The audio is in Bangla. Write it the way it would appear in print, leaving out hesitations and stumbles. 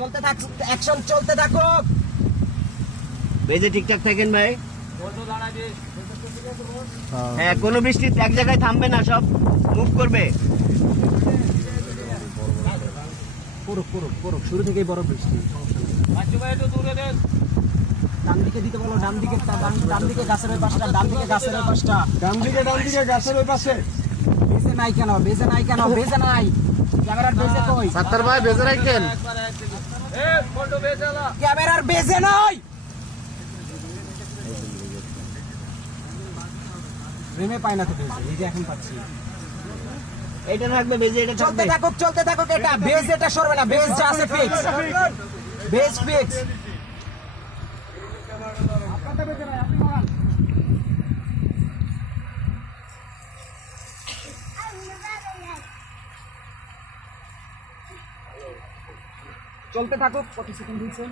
চলতে থাক, অ্যাকশন চলতে থাকুক। বেজে ঠিকঠাক থাকেন ভাই। হ্যাঁ, কোনো বৃষ্টি এক জায়গায় থামবে না, সব মুভ করবে। করুক করুক করুক, শুরু থেকেই বড় বৃষ্টি, ডান দিকে দিতে বলো, ডান দিকে ডান দিকে গাছের ওই পাশটা, ডান দিকে গাছের ওই পাশটা, ডান দিকে গাছের ওই পাশে। বেজে নাই কেন, বেজে নাই কেন, বেজে নাই, ক্যামেরার বেজে কই? সাত্তার ভাই বেজে রাখেন। ক্যামেরার বেজে নাই, ফ্রেমে পাই না তো বেজে, এই যে এখন পাচ্ছি। এটা থাকবে বেজে, এটা চলতে থাকবে। থাকুক চলতে থাকুক, এটা বেজ, এটা সরবে না, বেজ যা আছে ফিক্স, বেজ ফিক্স। চলতে থাকুক, কত সেকেন্ড হয়েছে?